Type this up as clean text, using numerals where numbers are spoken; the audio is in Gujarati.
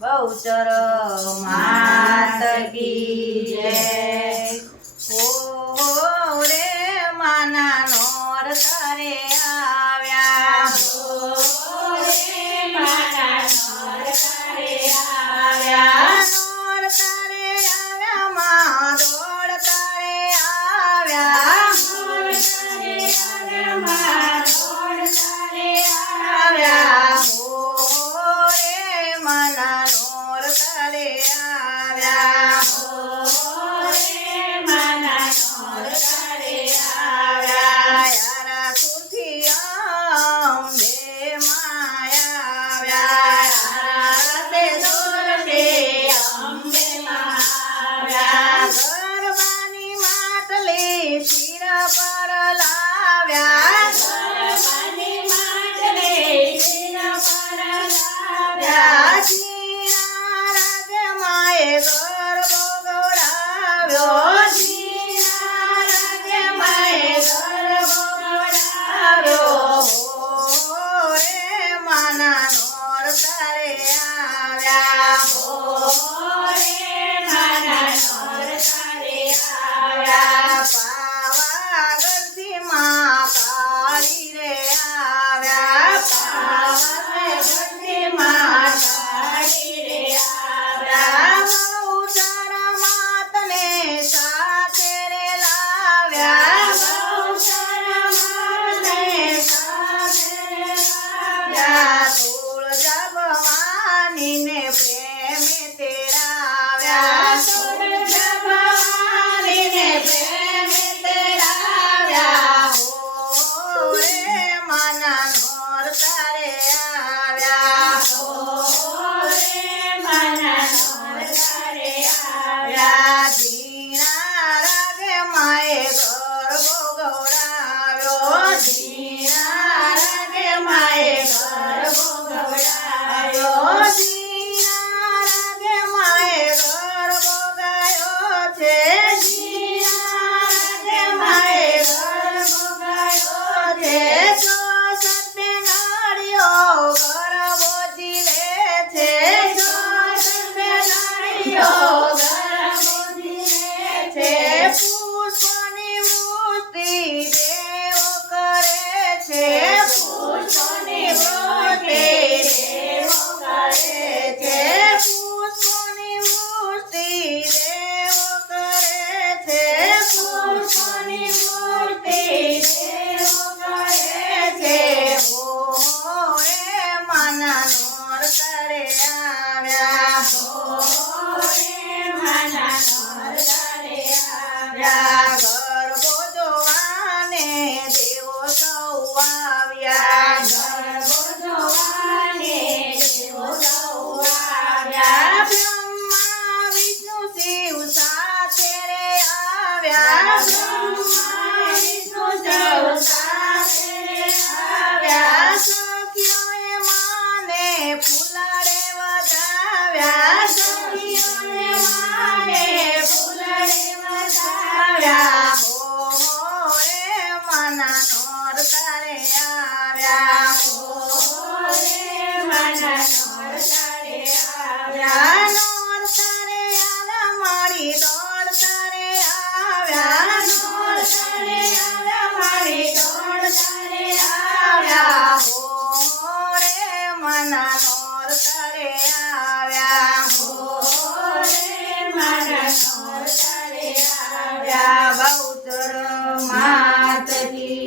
બહુચર માત કી જય। ઓ રે માના નોર તારે આવ્યા, ઓ રે માના નોર તારે આવ્યા, નોર તારે આવ્યા માં દોડ તારે આવ્યા, નોર તારે આવ્યા માં દોડ તારે આવ્યા આવ્યા, ઓ રે માના નોર તારે આવ્યા, ઓ રે માના નોર તારે આવ્યા, યારા સુરથી અંબે માયા આવ્યા, તે સુરતે અંબે માં આવ્યા, ગરબાની માટલી શિર પર લાવ્યા, ગરબાની માટલી શિર પર લાવ્યા, જીણા રાગે માએ ગરબો ગવડાવ્યો, જીના રાગે માએ ગરબો ગવડાવ્યો, ઓ રે માના નોર તારે આવ્યા, ઓ રે માના નોર તારે આવ્યા, પાવાગઢથી માં કાળી રે આવ્યા, પાવાગઢથી માં કાળી રે આવ્યા, બહુચર માતને સાથે રે લાવ્યા, બહુચર માતને સાથે લાવ્યા, તુળજા ભવાનીને પ્રેમે તેડાવ્યા, તુળજા ભવાનીને પ્રેમે તેડાવ્યા, ઓ રે માના નોર તારે આવ્યા, ઓ રે માના નોર તારે આવ્યા, જીણા રાગે માએ ગરબો ગવડાવ્યો, જીના રાગે માએ ગરબો ગવડાવ્યો, જીણા રાગે માએ ગરબો ગાયો છે, જીના રાગે માએ ગરબો ગાયો છે, તો સત્ય નાળિયો ગરબો ઝીલે છે, જો સર્વે નારીઓ ગરબો ઝીલે છે, પુષ્પની મૂર્તિ દેવો કરે છે, પુષ્પોની મૂર્તિ દેવો કરે છે, પુષ્પની મૂર્તિ દેવો કરે છે, પુષ્પોની મૂર્તિ દેવો કરે છે, ઓ રે માના નોર તારે આવ્યા, ઓ રે માના નોર તારે આવ્યા, ગરબો જોવાને દેવો સૌ આવ્યા, ગરબો જોવાને દેવો સૌ આવ્યા, બ્રહ્મા વિષ્ણુ શિવ સાથે રે આવ્યા, બ્રહ્મા વિષ્ણુ સૌ સાથે રે આવ્યા, સખીઓએ માને ફૂલાડે વધાવ્યા, સખીઓને માને ફૂલડે વધાવ્યા, હો રે માના નોર તારે આવ્યા, ઓ રે માના નોર તારે આવ્યા, નોર તારે આવ્યા મારી દોડ તારે આવ્યા, નોર તારે આવ્યા મારી દોડ તારે આવ્યા, હો રે માના નોર તારે આવ્યા, ઓ રે માના નોર તારે આવ્યા, બહુચર માત કી